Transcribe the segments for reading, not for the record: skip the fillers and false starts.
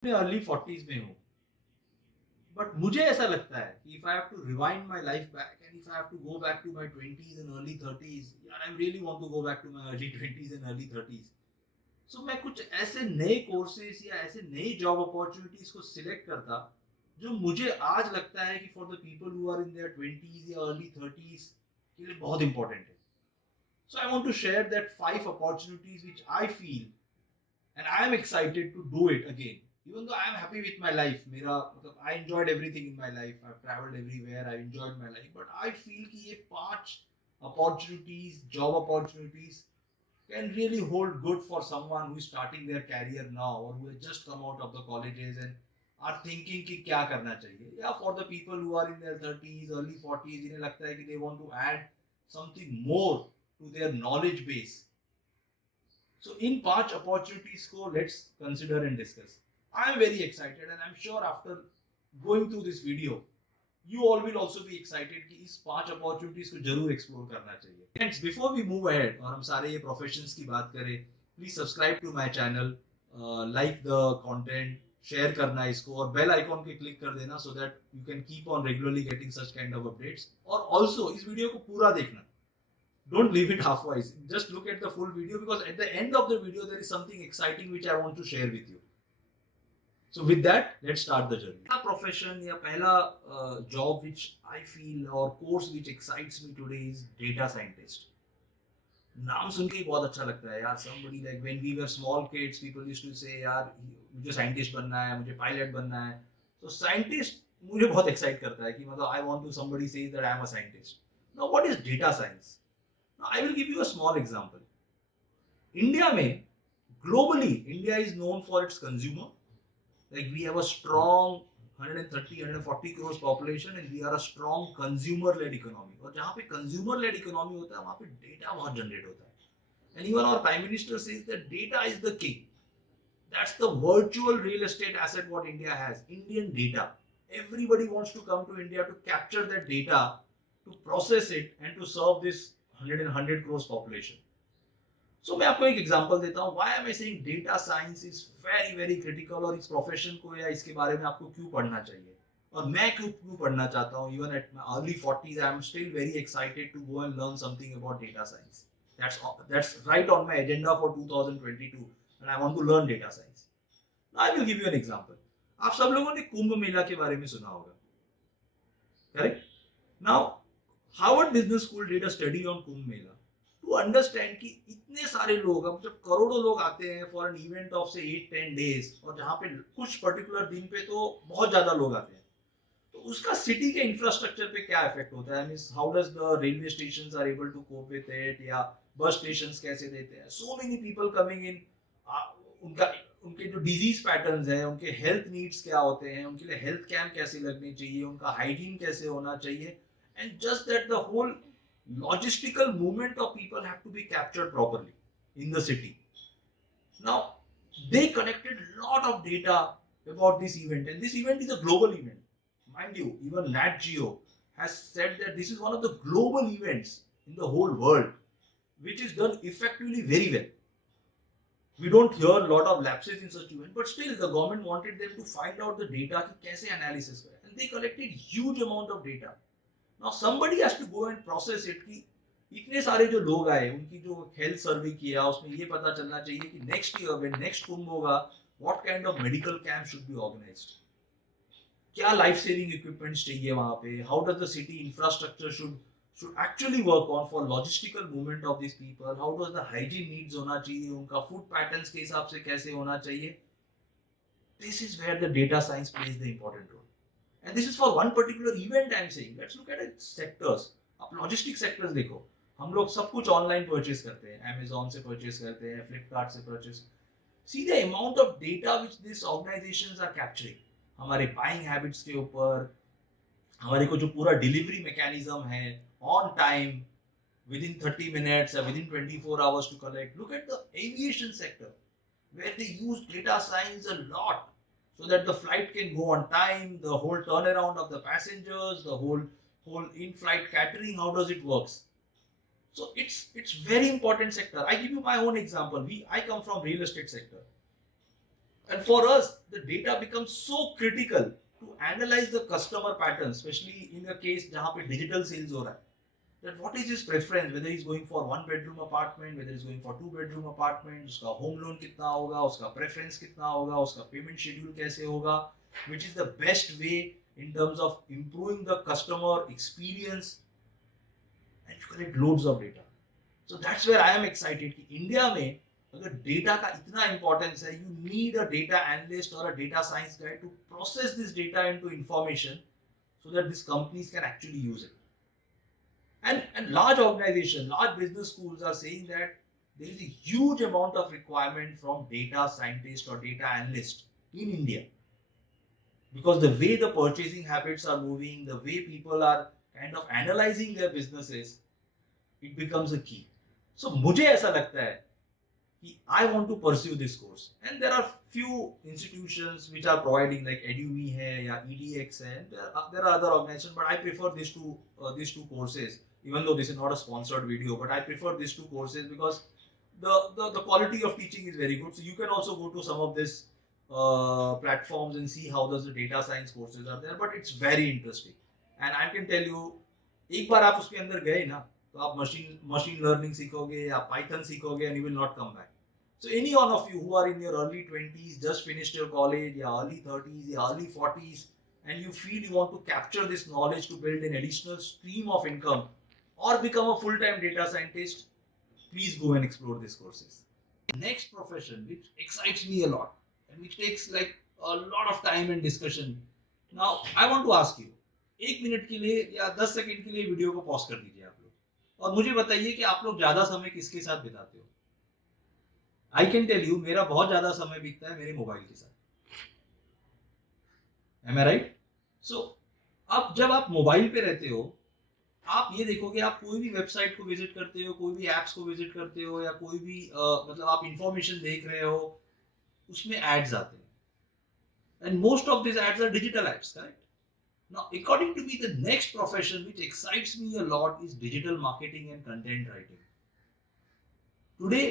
अपने early 40s में हूँ, बट मुझे ऐसा लगता है कि if I have to rewind my life back and if I have to go back to my 20s and early 30s, यार I really want to go back to my अर्ली 20s and early 30s. सो मैं कुछ ऐसे नए courses या ऐसे नई जॉब अपॉर्चुनिटीज को सिलेक्ट करता जो मुझे आज लगता है कि for the people who are in their 20s या अर्ली 30s के लिए बहुत इंपॉर्टेंट है. So I want to share that 5 opportunities which I feel and I am excited to do it again. Even though I am happy with my life, मेरा मतलब I enjoyed everything in my life. I've traveled everywhere. I enjoyed my life, but I feel कि ये 5 opportunities, job opportunities, can really hold good for someone who is starting their career now or who has just come out of the colleges and are thinking कि क्या करना चाहिए. या for the people who are in their 30s, early 40s, जिन्हें लगता है कि they want to add something more to their knowledge base. So in 5 opportunities ko let's consider and discuss. I am very excited and I'm sure after going through this video, you all will also be excited कि इस 5 opportunities को जरूर explore करना चाहिए. Friends, before we move ahead और हम सारे ये professions की बात करें, please subscribe to my channel, like the content, share करना इसको और bell icon पे click कर देना so that you can keep on regularly getting such kind of updates. और also इस वीडियो को पूरा देखना. Don't leave it halfway. Just look at the full video because at the end of the video there is something exciting which I want to share with you. So with that, let's start the journey. पहला profession या पहला job which I feel or course which excites me today is data scientist. नाम सुन के ही बहुत अच्छा लगता है यार. Somebody like when we were small kids, people used to say यार मुझे scientist बनना है, मुझे pilot बनना है. So scientist मुझे बहुत excite करता है कि मतलब I want to somebody says that I am a scientist. Now what is data science? Now, I will give you a small example. India में globally, India is known for its consumer. Like we have a strong 130, 140 crores population and we are a strong consumer-led economy. और जहाँ पे consumer-led economy होता है वहाँ पे data बहुत generate होता है. And even our Prime Minister says that data is the king. That's the virtual real estate asset what India has. Indian data. Everybody wants to come to India to capture that data, to process it and to serve this 100 crores population. So मैं आपको एक example देता हूँ. Why am I saying data science is very very critical और इस profession को या इसके बारे में आपको क्यों पढ़ना चाहिए और मैं क्यों पढ़ना चाहता हूँ. Even at my early 40s, I am still very excited to go and learn something about data science. That's right on my agenda for 2022 and I want to learn data science. Now I will give you an example. आप सब लोगों ने कुंभ मेला के बारे में सुना होगा, correct? Now Harvard business school did a study on Kumbh Mela to understand कि इतने सारे लोग, अब जब करोड़ों लोग आते हैं फॉर एन इवेंट ऑफ से 8-10 डेज और जहाँ पे कुछ पर्टिकुलर दिन पे तो बहुत ज्यादा लोग आते हैं, तो उसका सिटी के इंफ्रास्ट्रक्चर पे क्या इफेक्ट होता है. Means how does the railway stations are able to cope with it या बस स्टेशंस कैसे देते हैं. So many people coming in. उनका उनके जो डिजीज पैटर्न्स है, उनके हेल्थ नीड्स क्या होते हैं, उनके लिए हेल्थ कैंप कैसे लगने चाहिए, उनका हाइजीन कैसे होना चाहिए. And just that the whole logistical movement of people have to be captured properly in the city. Now, they collected a lot of data about this event, and this event is a global event. Mind you, even Nat Geo has said that this is one of the global events in the whole world, which is done effectively very well. We don't hear a lot of lapses in such event, but still the government wanted them to find out the data कि कैसे analysis करें, and they collected huge amount of data. Now somebody has to go and process it कि इतने सारे जो लोग आए उनकी जो हेल्थ सर्वे किया उसमें ये पता चलना चाहिए कि next year when next Kumbh होगा what kind of medical camp should be organised, क्या लाइफ सेविंग इक्विपमेंट्स चाहिए वहां पे, how does the city infrastructure should actually work on for logistical movement of this people, how does the hygiene needs होना चाहिए, उनका food patterns के हिसाब से कैसे होना चाहिए. This is where the data science plays the important role. And this is for one particular event I am saying. Let's look at its sectors. आप लॉजिस्टिक सेक्टर्स देखो. हम लोग सब कुछ ऑनलाइन परचेस करते हैं, Amazon से परचेस करते हैं, Flipkart से purchase. See the amount of data which these organizations are capturing. हमारे बाइंग हैबिट्स के ऊपर, हमारे को जो पूरा डिलीवरी मैकेनिज्म है, on time, within 30 minutes or within 24 hours to collect. Look at the aviation sector where they use data science a lot. So that the flight can go on time, the whole turnaround of the passengers, the whole in-flight catering, how does it works? So it's very important sector. I give you my own example. I come from real estate sector. And for us, the data becomes so critical to analyze the customer patterns, especially in a case जहाँ पे digital sales हो रहा है. That what is his preference, whether he's going for 1 bedroom apartment, whether he's going for 2 bedroom apartment, उसका home loan कितना होगा, उसका preference कितना होगा, उसका payment schedule कैसे होगा, which is the best way in terms of improving the customer experience, and you collect loads of data. So that's where I am excited कि India में अगर डेटा का इतना इंपॉर्टेंस है, you need a data analyst और a data science guy to process this data into information so that these companies can actually use it. And large organizations, large business schools are saying that there is a huge amount of requirement from data scientists or data analysts in India. Because the way the purchasing habits are moving, the way people are kind of analyzing their businesses, it becomes a key. So मुझे ऐसा लगता है I want to pursue this course, and there are few institutions which are providing like Edumi hai ya EDX hai. There are other organizations, but I prefer these two courses. Even though this is not a sponsored video, but I prefer these two courses because the quality of teaching is very good. So you can also go to some of these platforms and see how does the data science courses are there. But it's very interesting, and I can tell you, एक बार आप उसके अंदर गए ना, तो आप machine learning सीखोगे या पाइथन सीखोगे and you will not come back. So any one of you who are in your early 20s, just finished your college, या early 30s, या early 40s, and you feel you want to capture this knowledge to build an additional stream of income or become a full-time data scientist, please go and explore these courses. Next profession which excites me a lot and which takes like a lot of time and discussion. Now I want to ask you, 1 minute के लिए या 10 second के लिए video को pause कर दीजिए आप लोग और मुझे बताइए कि आप लोग ज्यादा समय किसके साथ बिताते हो. आई कैन टेल यू, मेरा बहुत ज्यादा समय बीतता है मेरे मोबाइल के साथ. एम आई राइट? सो अब जब आप मोबाइल पे रहते हो, आप ये देखोगे, आप कोई भी वेबसाइट को विजिट करते हो, कोई भी एप्स को विजिट करते हो, या कोई भी मतलब आप इंफॉर्मेशन देख रहे हो, उसमें एड्स आते हैं. And most of this ads are digital ads, correct? Now, according to me, the next profession which excites me a lot is digital marketing and content writing. Today,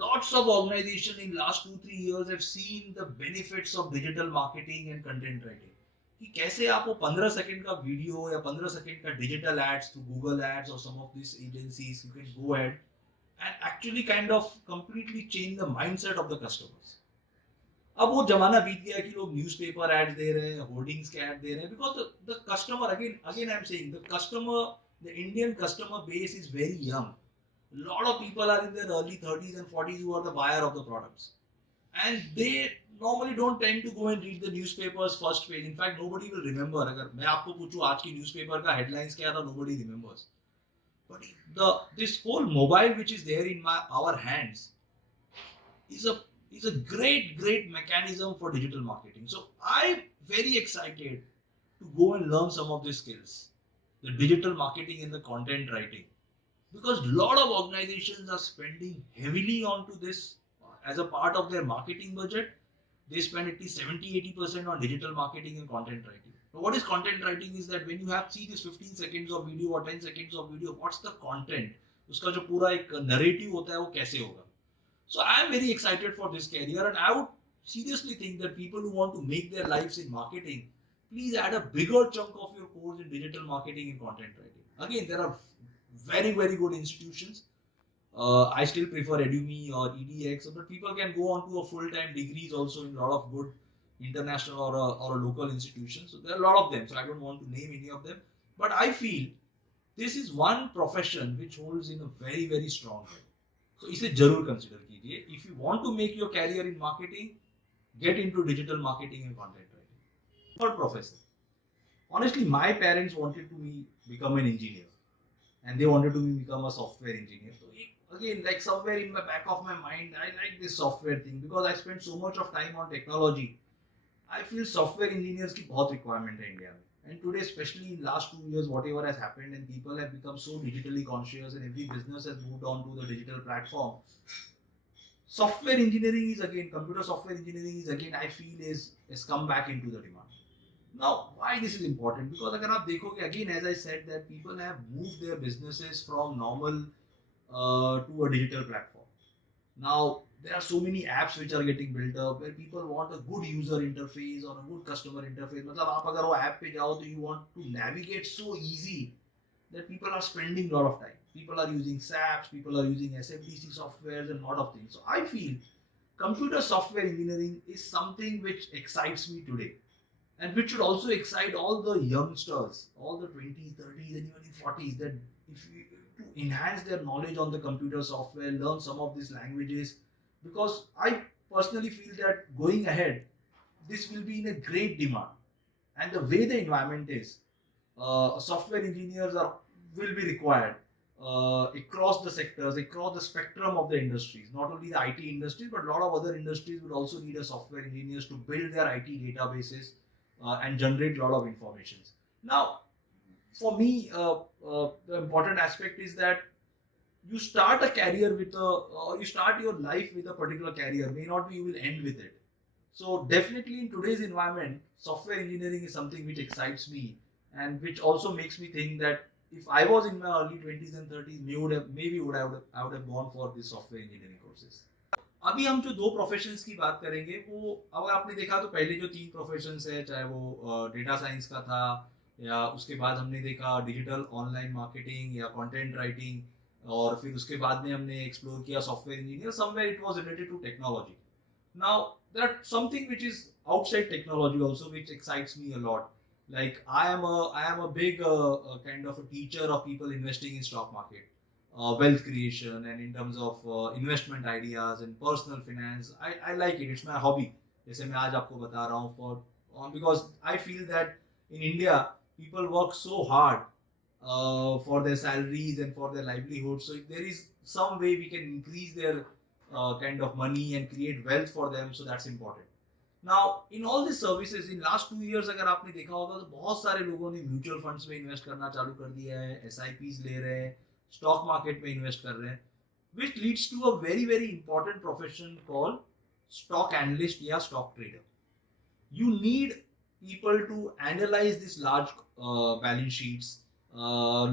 lots of organizations in last 2-3 years have seen the benefits of digital marketing and content writing. कि कैसे आप वो 15 second का video या 15 second का digital ads through Google ads और some of this agencies, you can go ahead and actually kind of completely change the mindset of the customers. अब वो जमाना बीत गया कि लोग न्यूज़पेपर एड्स दे रहे हैं, होर्डिंग्स के एड दे रहे हैं, because the customer, again I am saying, the Indian customer base is very young. lot of people are in their early 30s and 40s who are the buyer of the products, and they normally don't tend to go and read the newspapers first page. In fact, nobody will remember. अगर मैं आपको पूछूं आज की newspaper का headlines क्या था, nobody remembers. But this whole mobile which is there in our hands is a great mechanism for digital marketing. So I'm very excited to go and learn some of these skills, the digital marketing and the content writing, because a lot of organizations are spending heavily onto this as a part of their marketing budget. They spend at least 70-80% on digital marketing and content writing. So what is content writing is that when you see this 15 seconds of video or 10 seconds of video, what's the content, उसका जो पूरा एक narrative होता है वो कैसे होगा. So I am very excited for this career, and I would seriously think that people who want to make their lives in marketing, please add a bigger chunk of your course in digital marketing and content writing. Again, there are very good institutions. I still prefer Edumi or EDX, but people can go on to a full-time degrees also in a lot of good international or a local institutions. So there are a lot of them, so I don't want to name any of them. But I feel this is one profession which holds in a very strong way. So इसे जरूर consider कीजिए. If you want to make your career in marketing, get into digital marketing and content writing. Third profession. Honestly, my parents wanted to me become an engineer, and they wanted to me become a software engineer. So again, like somewhere in the back of my mind, I like this software thing because I spent so much of time on technology. I feel software engineers की बहुत requirement है India में. And today, especially in last 2 years, whatever has happened and people have become so digitally conscious and every business has moved on to the digital platform, software engineering is again, computer software engineering is again, I feel is come back into the demand. Now, why this is important? Because अगर आप देखोगे, again, as I said, that people have moved their businesses from normal to a digital platform. Now, there are so many apps which are getting built up where people want a good user interface or a good customer interface. मतलब आप अगर वो app पे जाओ तो you want to navigate so easy that people are spending a lot of time. People are using SAPs, people are using SFDC softwares and a lot of things. So I feel computer software engineering is something which excites me today and which should also excite all the youngsters, all the 20s, 30s, and even in 40s, that if you, to enhance their knowledge on the computer software, learn some of these languages, because I personally feel that going ahead, this will be in a great demand. And the way the environment is, software engineers are will be required across the sectors, across the spectrum of the industries. Not only the IT industry, but a lot of other industries would also need a software engineers to build their IT databases and generate a lot of informations. Now, for me, the important aspect is that you start a career with a, or you start your life with a particular career. May not be you will end with it. So definitely in today's environment, software engineering is something which excites me and which also makes me think that if I was in my early 20s and 30s, I would have gone for this software engineering courses. अभी हम जो दो professions की बात करेंगे वो अगर आपने देखा तो पहले जो तीन प्रोफेशंस है चाहे वो डेटा साइंस का था या उसके बाद हमने देखा डिजिटल ऑनलाइन मार्केटिंग या कंटेंट राइटिंग और फिर उसके बाद में हमने एक्सप्लोर किया software engineer somewhere it was related to technology. Now, there's something which is outside technology also, which excites me a lot. Like I am a big kind of a teacher of people investing in stock market, wealth creation, and in terms of investment ideas and personal finance. I like it. It's my hobby. जैसे मैं आज आपको बता रहा हूँ because I feel that in India people work so hard for their salaries and for their livelihood. So if there is some way we can increase their kind of money and create wealth for them, so that's important. Now in all these services in last 2 years अगर आपने देखा होगा तो बहुत सारे लोगों ने mutual funds में इन्वेस्ट करना चालू कर दिया है, SIPs ले रहे हैं, स्टॉक मार्केट में इन्वेस्ट कर रहे हैं, which leads to a very very important profession called stock analyst या stock trader. You need people to analyze this large balance sheets.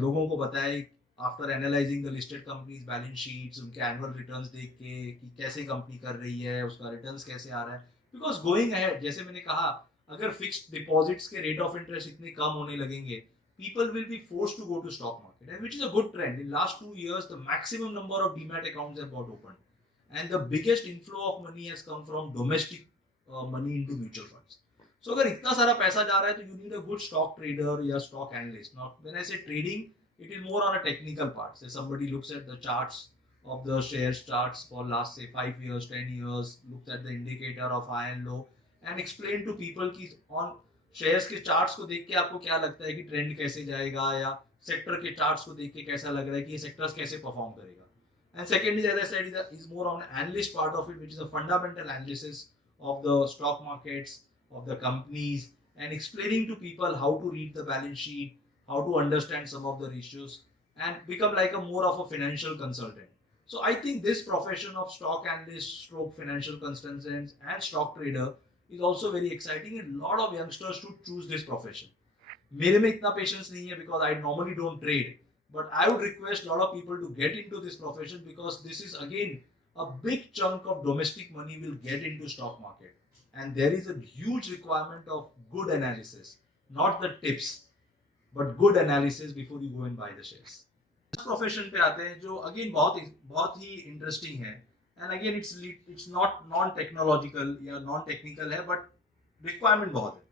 लोगों को बताए after analysing the listed companies balance sheets, उनके annual returns देख के कि कैसे company कर रही है, उसका रिटर्न्स कैसे आ रहा है. बिकॉज गोइंग अहेड जैसे मैंने कहा अगर फिक्स्ड डिपॉजिट्स के रेट ऑफ इंटरेस्ट इतने कम होने लगेंगे, people will be forced to go to stock market, and which is a good trend. In last 2 years the maximum number of demat accounts have got opened and the biggest inflow of money has come from domestic money into mutual funds. So अगर इतना सारा पैसा जा रहा है तो you need a good stock trader या stock analyst. Now when I say trading, it is more on a technical part. Say somebody looks at the charts of the shares charts for last say 5 years, 10 years, looks at the indicator of high and low and explain to people कि on shares के charts को देख के आपको क्या लगता है कि ट्रेंड कैसे जाएगा, या सेक्टर के चार्ट्स को देख के कैसा लग रहा है कि ये सेक्टर्स कैसे परफॉर्म करेगा. And secondly as I said is more on analyst part of it, which is a fundamental analysis of the stock markets of the companies and explaining to people how to read the balance sheet, how to understand some of the ratios and become like a more of a financial consultant. So I think this profession of stock analyst stroke financial consultant and stock trader is also very exciting and a lot of youngsters to choose this profession. मेरे में इतना patience नहीं है because I normally don't trade, but I would request a lot of people to get into this profession because this is again a big chunk of domestic money will get into stock market and there is a huge requirement of good analysis, not the tips but good analysis before you go and buy the shares. इस profession पे आते हैं जो again बहुत ही interesting है and again it's not non technological या non technical है but requirement बहुत है.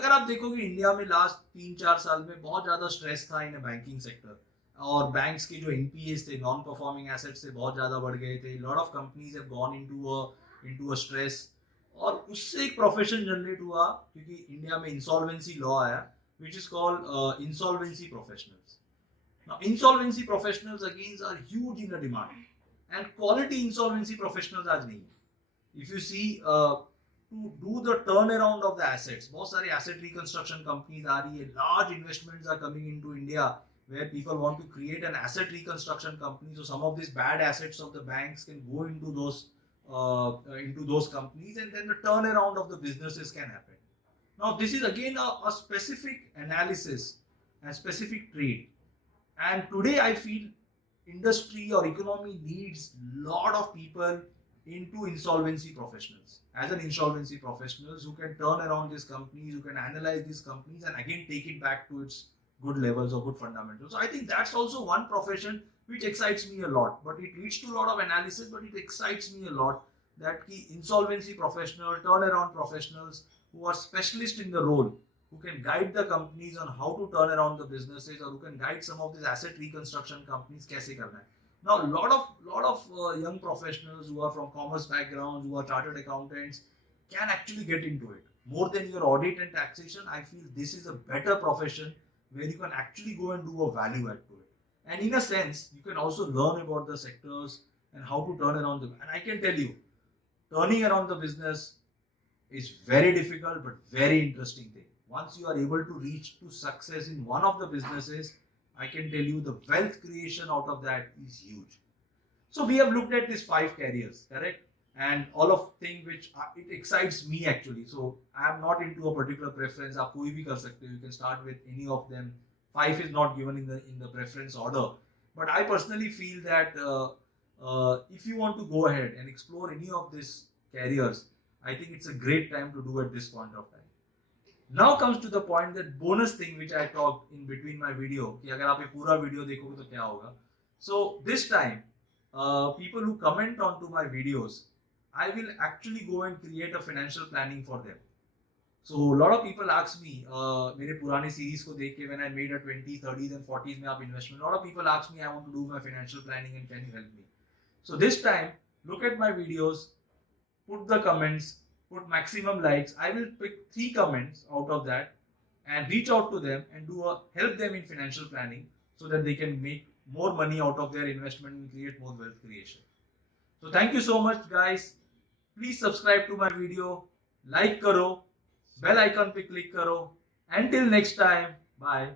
अगर आप देखोगे इंडिया में लास्ट 3-4 साल में बहुत ज़्यादा स्ट्रेस था इन बैंकिंग सेक्टर और बैंक्स के जो एनपीएस थे, नॉन परफॉर्मिंग एसेट्स थे, बहुत ज़्यादा बढ़ गए थे. Lot of companies have gone into a stress और उससे एक प्रोफेशन जनरेट हुआ क्योंकि इंडिया में इंसॉल्वेंसी लॉ आया which is called insolvency professionals. Now insolvency professionals again are huge in the demand and quality insolvency professionals आज नहीं. If you see to do the turnaround of the assets, बहुत सारे asset reconstruction companies आ रही है, large investments are coming into India where people want to create an asset reconstruction company, so some of these bad assets of the banks can go into those companies and then the turnaround of the businesses can happen. Now this is again a specific analysis and specific trade, and today I feel industry or economy needs lot of people into insolvency professionals. As an insolvency professionals who can turn around these companies, who can analyze these companies and again take it back to its good levels or good fundamentals. So I think that's also one profession which excites me a lot. But it leads to a lot of analysis, but it excites me a lot that key insolvency professional, turnaround professionals who are specialists in the role, who can guide the companies on how to turn around the businesses, or who can guide some of these asset reconstruction companies kaise karna hai. Now, a lot of young professionals who are from commerce backgrounds, who are chartered accountants, can actually get into it. More than your audit and taxation, I feel this is a better profession where you can actually go and do a value add to it. And in a sense, you can also learn about the sectors and how to turn around them. And I can tell you, turning around the business is very difficult but very interesting thing. Once you are able to reach to success in one of the businesses, I can tell you the wealth creation out of that is huge. So we have looked at these 5 careers, correct? And all of thing which it excites me actually. So I am not into a particular preference. आप कोई भी कर सकते हो. You can start with any of them. 5 is not given in the preference order. But I personally feel that if you want to go ahead and explore any of these careers, I think it's a great time to do at this point of time. Now comes to the point, that bonus thing which I talked in between my video कि अगर आप ये पूरा video देखोगे तो क्या होगा. So this time, people who comment onto my videos, I will actually go and create a financial planning for them. So a lot of people ask me, मेरे पुराने series को देख के when I made a 20s, 30s and 40s में आप investment, a lot of people ask me, I want to do my financial planning and can you help me? So this time, look at my videos, put the comments, put maximum likes. I will pick 3 comments out of that and reach out to them and help them in financial planning so that they can make more money out of their investment and create more wealth creation. So thank you so much guys. Please subscribe to my video, like karo, bell icon पे click karo. Until next time, bye.